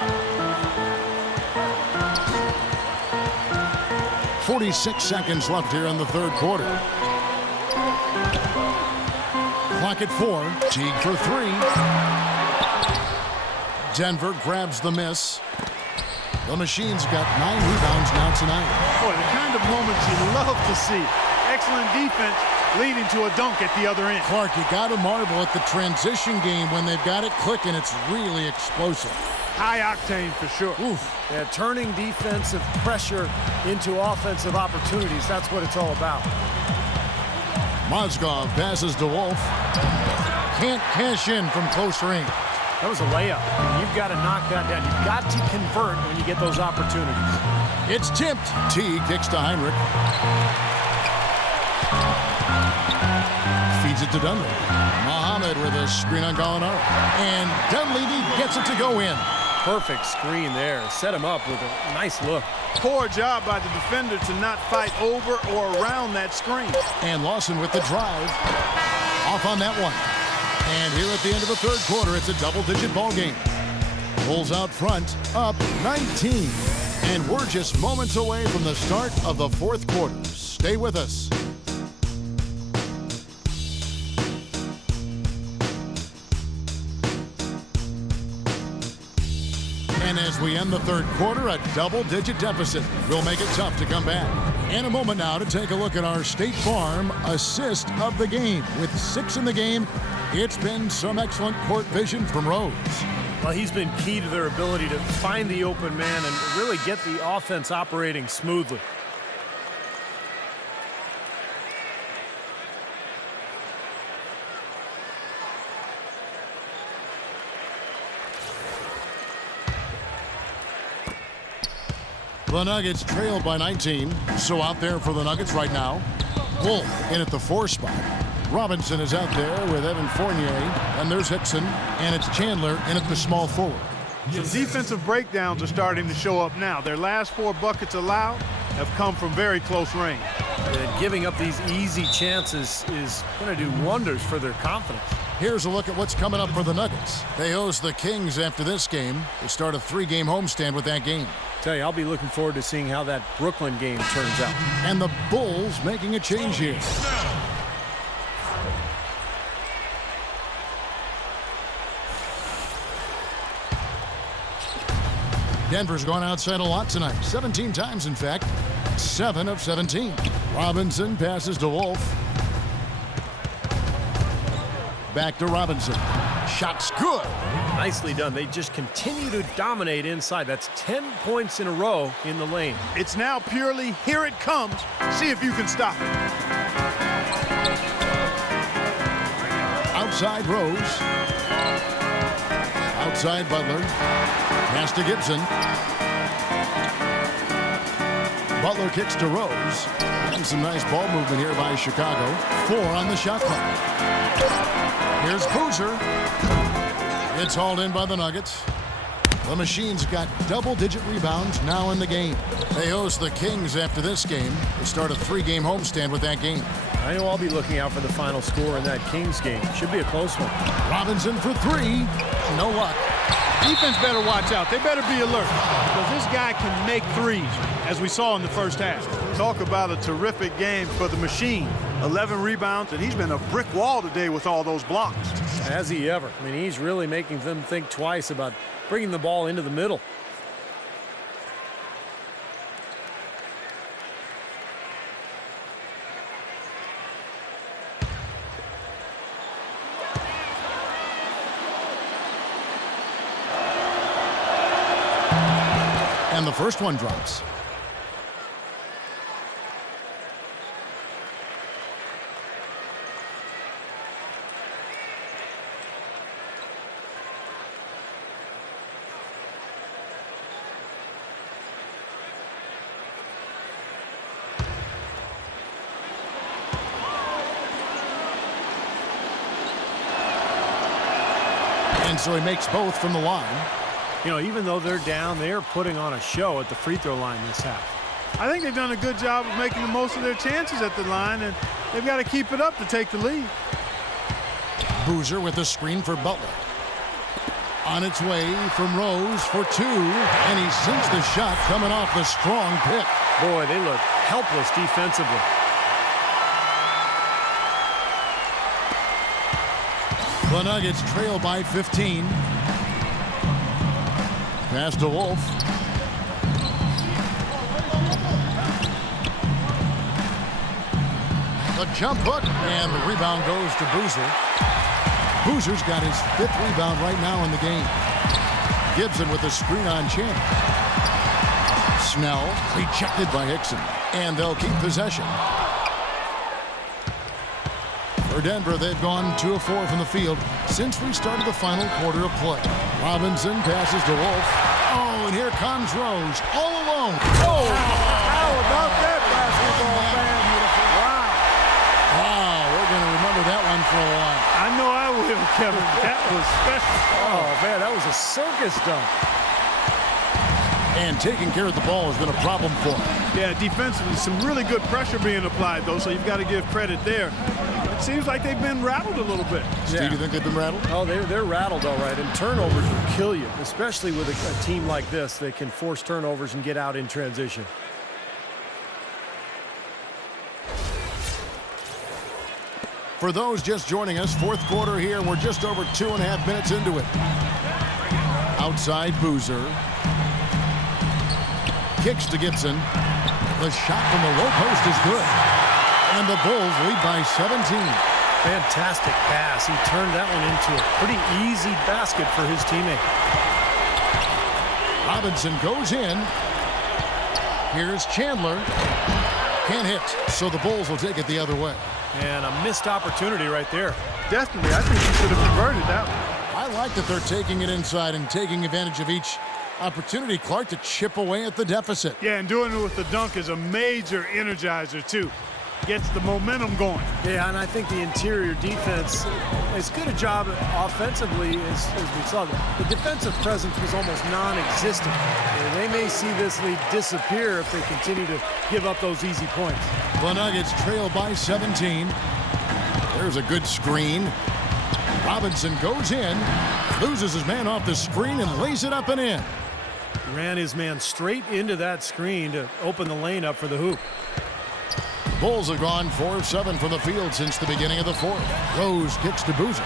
46 seconds left here in the third quarter. Clock at 4. Teague for 3. Denver grabs the miss. The Machine's got 9 rebounds now tonight. Boy, the kind of moments you love to see. Excellent defense leading to a dunk at the other end. Clark, you got to marvel at the transition game when they've got it clicking. It's really explosive. High octane for sure. Oof. Yeah, turning defensive pressure into offensive opportunities. That's what it's all about. Mozgov passes to Wolf. Can't cash in from close range. That was a layup. You've got to knock that down. You've got to convert when you get those opportunities. It's tipped. T kicks to Heinrich. Feeds it to Dunley. Muhammad with a screen on Gallinari. And Dunleavy gets it to go in. Perfect screen there. Set him up with a nice look. Poor job by the defender to not fight over or around that screen. And Lawson with the drive. Off on that one. And here at the end of the third quarter, it's a double-digit ball game. Bulls out front, up 19. And we're just moments away from the start of the fourth quarter. Stay with us. And as we end the third quarter, a double-digit deficit will make it tough to come back. And a moment now to take a look at our State Farm assist of the game. With 6 in the game, it's been some excellent court vision from Rose. Well, he's been key to their ability to find the open man and really get the offense operating smoothly. The Nuggets trail by 19. So out there for the Nuggets right now. Wolf in at the 4 spot. Robinson is out there with Evan Fournier. And there's Hickson. And it's Chandler in at the small forward. Some defensive breakdowns are starting to show up now. Their last 4 buckets allowed have come from very close range. And giving up these easy chances is going to do wonders for their confidence. Here's a look at what's coming up for the Nuggets. They host the Kings after this game. They start a 3-game homestand with that game. Tell you, I'll be looking forward to seeing how that Brooklyn game turns out. And the Bulls making a change here. Denver's gone outside a lot tonight. 17 times, in fact. 7 of 17. Robinson passes to Wolf. Back to Robinson. Shot's good. Nicely done. They just continue to dominate inside. That's 10 points in a row in the lane. It's now purely, here it comes. See if you can stop it. Outside Rose. Outside Butler. Pass to Gibson. Butler kicks to Rose. And some nice ball movement here by Chicago. 4 on the shot clock. Here's Boozer. It's hauled in by the Nuggets. The Machine's got double-digit rebounds now in the game. They host the Kings after this game. They start a 3-game homestand with that game. I know I'll be looking out for the final score in that Kings game. Should be a close one. Robinson for 3. No luck. Defense better watch out. They better be alert because this guy can make threes, as we saw in the first half. Talk about a terrific game for the Machine. 11 rebounds, and he's been a brick wall today with all those blocks. Has he ever? I mean, he's really making them think twice about bringing the ball into the middle. And the first one drops. And so he makes both from the line. You know, even though they're down, they are putting on a show at the free throw line this half. I think they've done a good job of making the most of their chances at the line, and they've got to keep it up to take the lead. Boozer with the screen for Butler. On its way from Rose for two, and he sinks the shot coming off the strong pick. Boy, they look helpless defensively. The Nuggets trail by 15. Pass to Wolf. The jump hook, and the rebound goes to Boozer. Boozer's got his 5th rebound right now in the game. Gibson with the screen on Chan. Snell rejected by Hickson, and they'll keep possession. For Denver, they've gone 2 of 4 from the field since we started the final quarter of play. Robinson passes to Wolf. Oh, and here comes Rose, all alone. Oh, how about that basketball fan? Wow. Wow, we're going to remember that one for a while. I know I will, Kevin. That was special. Oh, man, that was a circus dunk. And taking care of the ball has been a problem for him. Yeah, defensively, some really good pressure being applied, though, so you've got to give credit there. It seems like they've been rattled a little bit. Steve, you think they've been rattled? Oh, they're rattled all right, and turnovers will kill you, especially with a team like this. They can force turnovers and get out in transition. For those just joining us, 4th quarter here. We're just over 2.5 minutes into it. Outside Boozer. Kicks to Gibson. The shot from the low post is good. And the Bulls lead by 17. Fantastic pass. He turned that one into a pretty easy basket for his teammate. Robinson goes in. Here's Chandler. Can't hit, so the Bulls will take it the other way. And a missed opportunity right there. Definitely. I think he should have converted that one. I like that they're taking it inside and taking advantage of each opportunity, Clark, to chip away at the deficit. Yeah, and doing it with the dunk is a major energizer, too. Gets the momentum going. Yeah, and I think the interior defense, as good a job offensively as we saw. The defensive presence was almost non-existent. And they may see this lead disappear if they continue to give up those easy points. The Nuggets trail by 17. There's a good screen. Robinson goes in, loses his man off the screen, and lays it up and in. Ran his man straight into that screen to open the lane up for the hoop. Bulls have gone 4 of 7 from the field since the beginning of the 4th. Rose kicks to Boozer.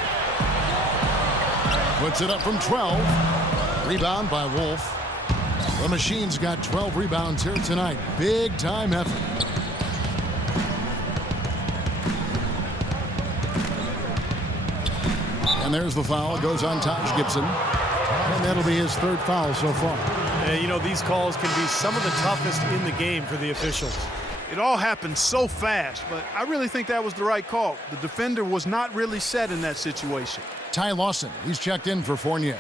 Puts it up from 12. Rebound by Wolf. The Machine's got 12 rebounds here tonight. Big time effort. And there's the foul. Goes on Taj Gibson. And that'll be his 3rd foul so far. And, you know, these calls can be some of the toughest in the game for the officials. It all happened so fast, but I really think that was the right call. The defender was not really set in that situation. Ty Lawson, he's checked in for Fournier.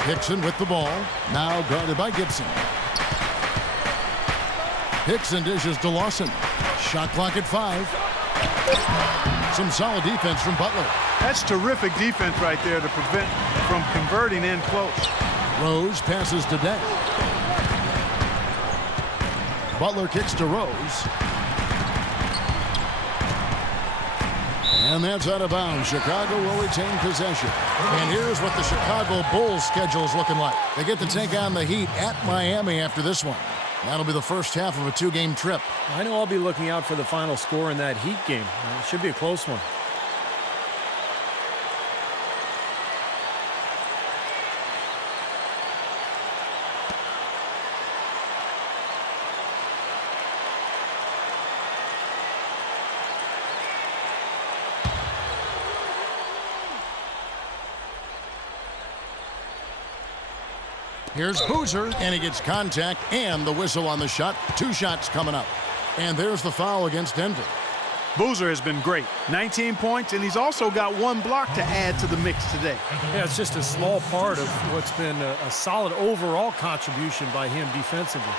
Hickson with the ball, now guarded by Gibson. Hickson dishes to Lawson. Shot clock at 5. Some solid defense from Butler. That's terrific defense right there to prevent from converting in close. Rose passes to Dent. Butler kicks to Rose. And that's out of bounds. Chicago will retain possession. And here's what the Chicago Bulls schedule is looking like. They get to take on the Heat at Miami after this one. That'll be the first half of a 2-game trip. I know I'll be looking out for the final score in that Heat game. It should be a close one. Here's Boozer, and he gets contact and the whistle on the shot. 2 shots coming up. And there's the foul against Denver. Boozer has been great. 19 points, and he's also got 1 block to add to the mix today. Yeah, it's just a small part of what's been a solid overall contribution by him defensively.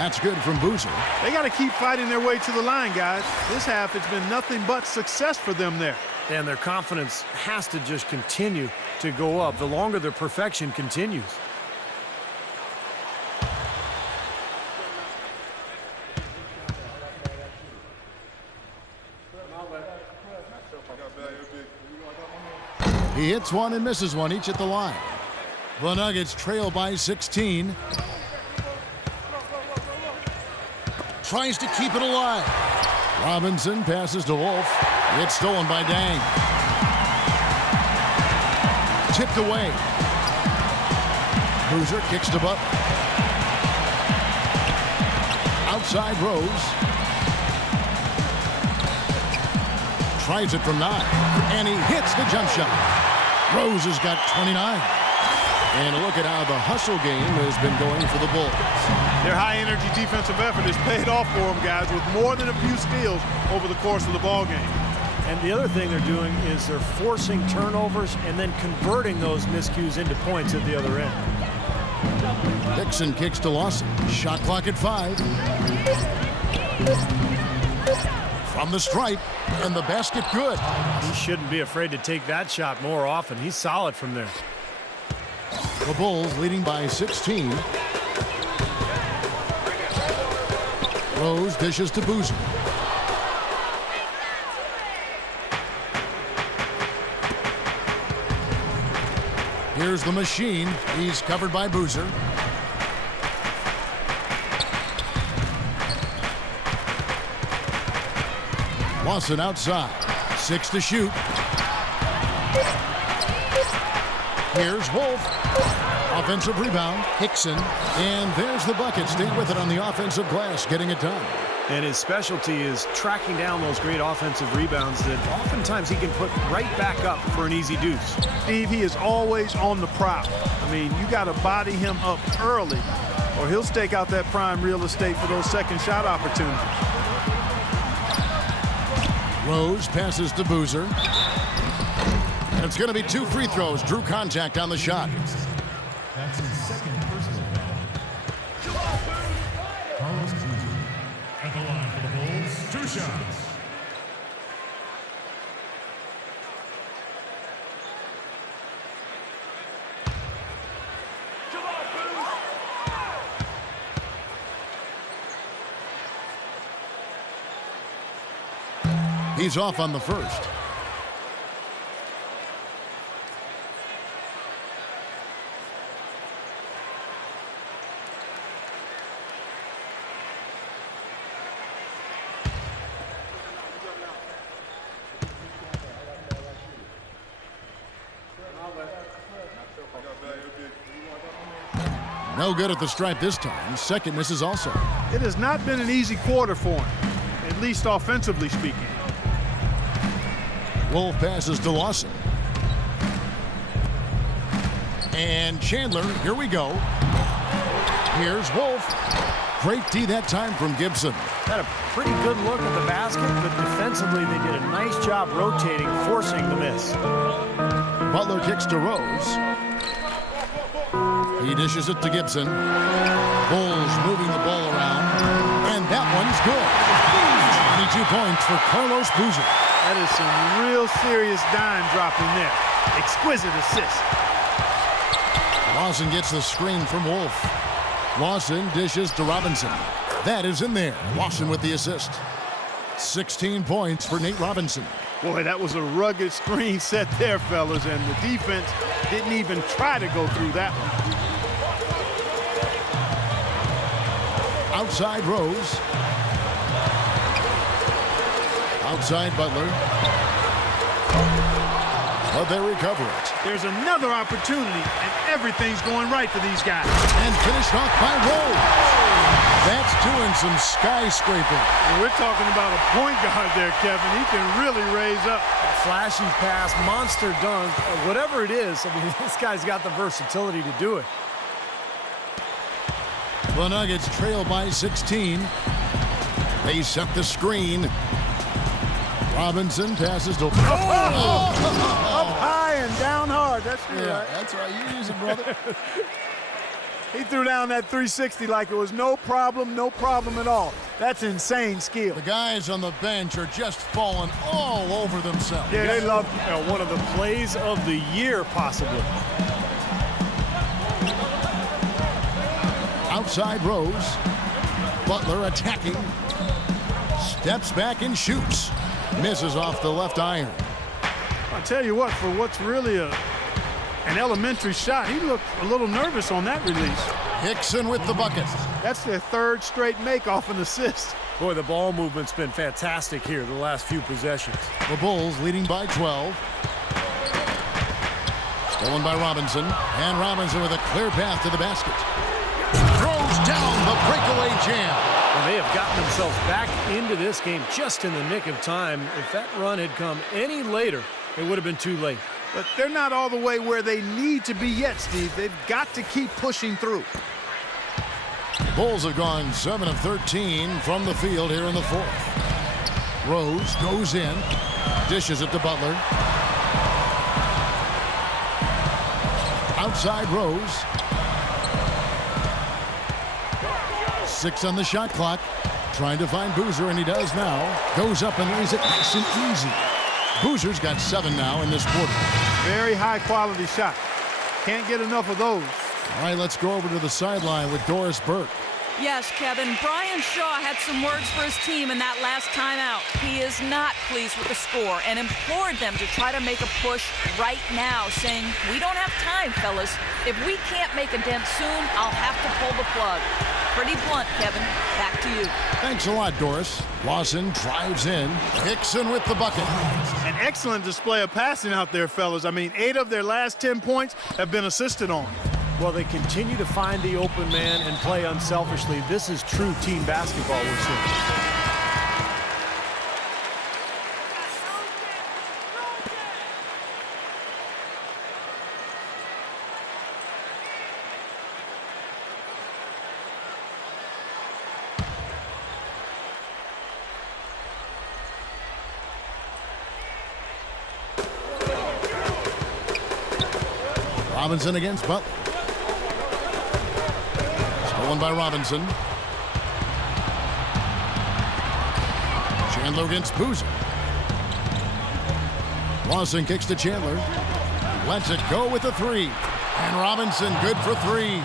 That's good from Boozer. They got to keep fighting their way to the line, guys. This half, it's been nothing but success for them there. And their confidence has to just continue to go up the longer their perfection continues. He hits one and misses one, each at the line. The Nuggets trail by 16. Tries to keep it alive. Robinson passes to Wolf. It's stolen by Dang. Tipped away. Boozer kicks to Butler. Outside Rose. Tries it from 9. And he hits the jump shot. Rose has got 29. And look at how the hustle game has been going for the Bulls. Their high-energy defensive effort has paid off for them, guys, with more than a few steals over the course of the ball game. And the other thing they're doing is they're forcing turnovers and then converting those miscues into points at the other end. Dixon kicks to Lawson. Shot clock at 5. From the stripe, and the basket good. He shouldn't be afraid to take that shot more often. He's solid from there. The Bulls leading by 16. Rose dishes to Boozer. Here's the machine. He's covered by Boozer. Lawson outside. 6 to shoot. Here's Wolf. Offensive rebound. Hickson. And there's the bucket. Stay with it on the offensive glass, getting it done. And his specialty is tracking down those great offensive rebounds that oftentimes he can put right back up for an easy deuce. Steve, he is always on the prowl. I mean, you got to body him up early, or he'll stake out that prime real estate for those second shot opportunities. Rose passes to Boozer. And it's going to be 2 free throws. Drew contact on the shot. That's his second personal foul. Carlos Boozer at the line for the Bulls. 2 shots. He's off on the first. No good at the stripe this time. Second misses also. It has not been an easy quarter for him, at least offensively speaking. Wolf passes to Lawson. And Chandler, here we go. Here's Wolf. Great D that time from Gibson. Had a pretty good look at the basket, but defensively they did a nice job rotating, forcing the miss. Butler kicks to Rose. He dishes it to Gibson. Bulls moving the ball around. And that one's good. 22 points for Carlos Boozer. That is some real serious dime dropping there. Exquisite assist. Lawson gets the screen from Wolf. Lawson dishes to Robinson. That is in there. Lawson with the assist. 16 points for Nate Robinson. Boy, that was a rugged screen set there, fellas, and the defense didn't even try to go through that one. Outside Rose. Outside Butler. But they recover it. There's another opportunity, and everything's going right for these guys. And finished off by Rose. That's doing some skyscraping. And we're talking about a point guard there, Kevin. He can really raise up. A flashy pass, monster dunk, whatever it is. I mean, this guy's got the versatility to do it. The Nuggets trail by 16. They set the screen. Robinson passes to... Up high and down hard. That's right. That's right. You use it, brother. He threw down that 360 like it was no problem at all. That's insane skill. The guys on the bench are just falling all over themselves. Yeah, they love one of the plays of the year, possibly. Outside Rose. Butler attacking. Steps back and shoots. Misses off the left iron. I'll tell you what, for what's really an elementary shot, he looked a little nervous on that release. Hickson with the bucket. That's their third straight make off an assist. Boy, the ball movement's been fantastic here the last few possessions. The Bulls leading by 12. Stolen by Robinson. And Robinson with a clear path to the basket. Throws down the breakaway jam. And they have gotten themselves back into this game just in the nick of time. If that run had come any later, it would have been too late. But they're not all the way where they need to be yet, Steve. They've got to keep pushing through. The Bulls have gone 7 of 13 from the field here in the fourth. Rose goes in, dishes it to Butler. Outside Rose. 6 on the shot clock. Trying to find Boozer, and he does now. Goes up and lays it nice and easy. Boozer's got 7 now in this quarter. Very high-quality shot. Can't get enough of those. All right, let's go over to the sideline with Doris Burke. Yes, Kevin, Brian Shaw had some words for his team in that last timeout. He is not pleased with the score and implored them to try to make a push right now, saying, "We don't have time, fellas. If we can't make a dent soon, I'll have to pull the plug." Pretty blunt, Kevin. Back to you. Thanks a lot, Doris. Lawson drives in. Hickson with the bucket. An excellent display of passing out there, fellas. I mean, 8 of their last 10 points have been assisted on. Well, they continue to find the open man and play unselfishly. This is true team basketball we're seeing. Robinson against Butler. Stolen by Robinson. Chandler against Boozer. Lawson kicks to Chandler. Lets it go with a 3. And Robinson good for 3.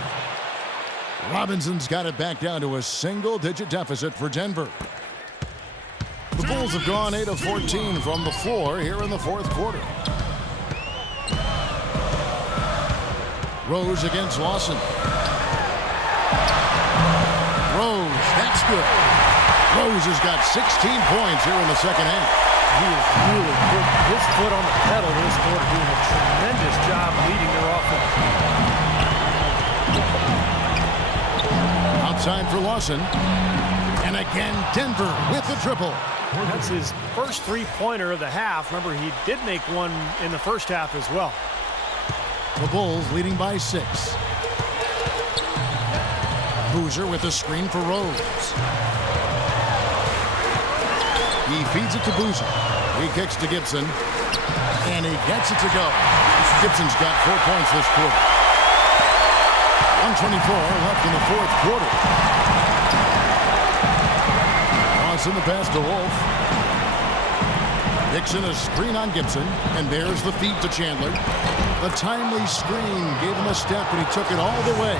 Robinson's got it back down to a single-digit deficit for Denver. The Bulls have gone 8 of 14 from the floor here in the fourth quarter. Rose against Lawson. Rose, that's good. Rose has got 16 points here in the second half. He is really put his foot on the pedal this quarter, doing a tremendous job leading their offense. Outside for Lawson. And again, Denver with the triple. That's his first three-pointer of the half. Remember, he did make one in the first half as well. The Bulls leading by 6. Boozer with a screen for Rose. He feeds it to Boozer. He kicks to Gibson. And he gets it to go. Gibson's got 4 points this quarter. 1:24 left in the fourth quarter. Lawson the pass to Wolf. Dixon a screen on Gibson, and there's the feed to Chandler. The timely screen gave him a step, and he took it all the way.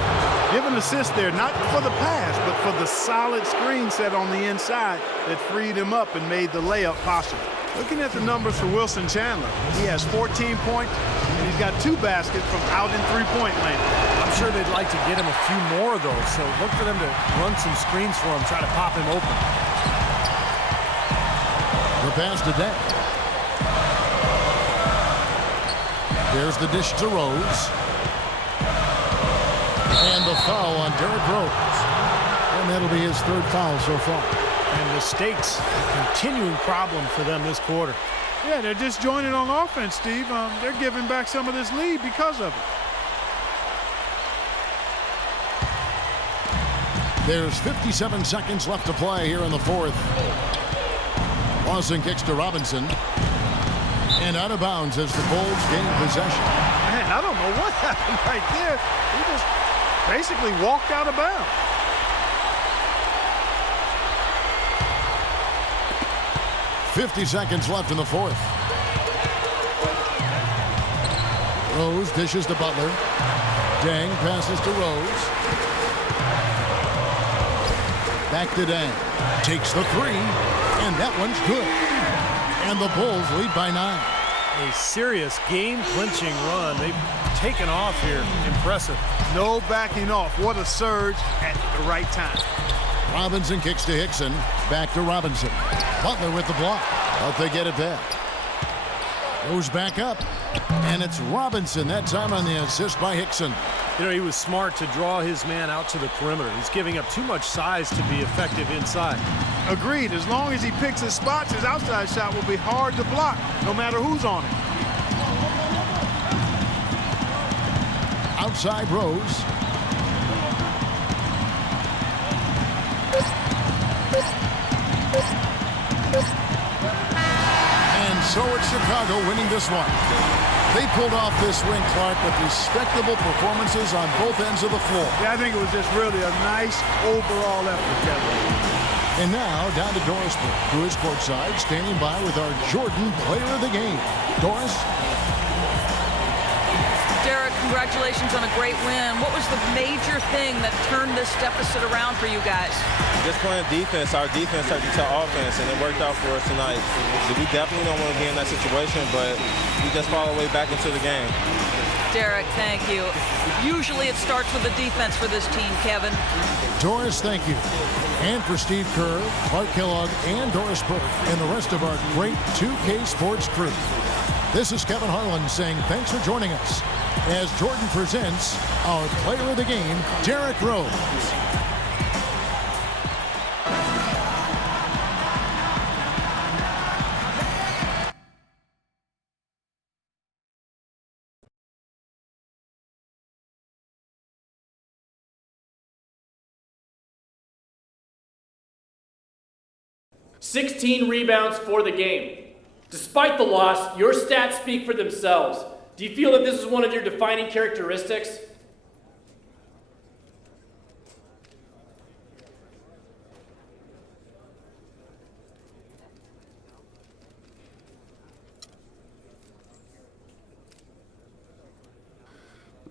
Give an assist there, not for the pass, but for the solid screen set on the inside that freed him up and made the layup possible. Looking at the numbers for Wilson Chandler, he has 14 points, and he's got 2 baskets from out in three-point land. I'm sure they'd like to get him a few more of those, so look for them to run some screens for him, try to pop him open. The pass to Day. There's the dish to Rose. And the foul on Derrick Rose. And that'll be his 3rd foul so far. And mistakes, a continuing problem for them this quarter. Yeah, they're disjointed on offense, Steve. They're giving back some of this lead because of it. There's 57 seconds left to play here in the fourth. Lawson kicks to Robinson. And out of bounds as the Bulls gain possession. Man, I don't know what happened right there. He just basically walked out of bounds. .50 seconds left in the fourth. Rose dishes to Butler. Dang passes to Rose. Back to Dang. Takes the three, and that one's good. And the Bulls lead by 9. A serious game-clinching run. They've taken off here. Impressive. No backing off. What a surge at the right time. Robinson kicks to Hickson. Back to Robinson. Butler with the block. But they get it back. Goes back up. And it's Robinson that time on the assist by Hickson. You know, he was smart to draw his man out to the perimeter. He's giving up too much size to be effective inside. Agreed. As long as he picks his spots, his outside shot will be hard to block, no matter who's on it. Outside Rose. And so it's Chicago winning this one. They pulled off this win, Clark, with respectable performances on both ends of the floor. Yeah, I think it was just really a nice overall effort, Kevin. And now down to Doris, who is courtside, standing by with our Jordan Player of the Game. Doris? Derek, congratulations on a great win. What was the major thing that turned this deficit around for you guys? Just playing defense. Our defense turned into offense, and it worked out for us tonight. We definitely don't want to be in that situation, but we just fall away back into the game. Derek, thank you. Usually it starts with the defense for this team, Kevin. Doris, thank you. And for Steve Kerr, Clark Kellogg, and Doris Burke, and the rest of our great 2K Sports crew. This is Kevin Harlan saying thanks for joining us as Jordan presents our Player of the Game, Derrick Rose. "16 rebounds for the game. Despite the loss, your stats speak for themselves. Do you feel that this is one of your defining characteristics?"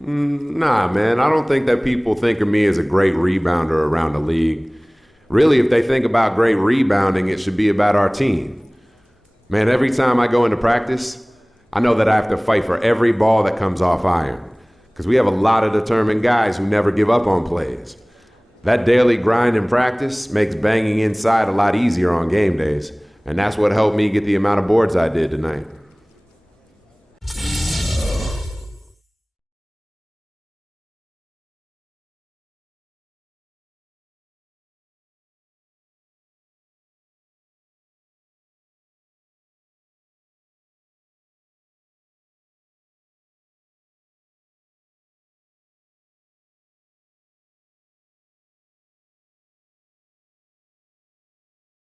Nah, man, I don't think that people think of me as a great rebounder around the league. Really, if they think about great rebounding, it should be about our team. Man, every time I go into practice, I know that I have to fight for every ball that comes off iron, because we have a lot of determined guys who never give up on plays. That daily grind in practice makes banging inside a lot easier on game days, and that's what helped me get the amount of boards I did tonight.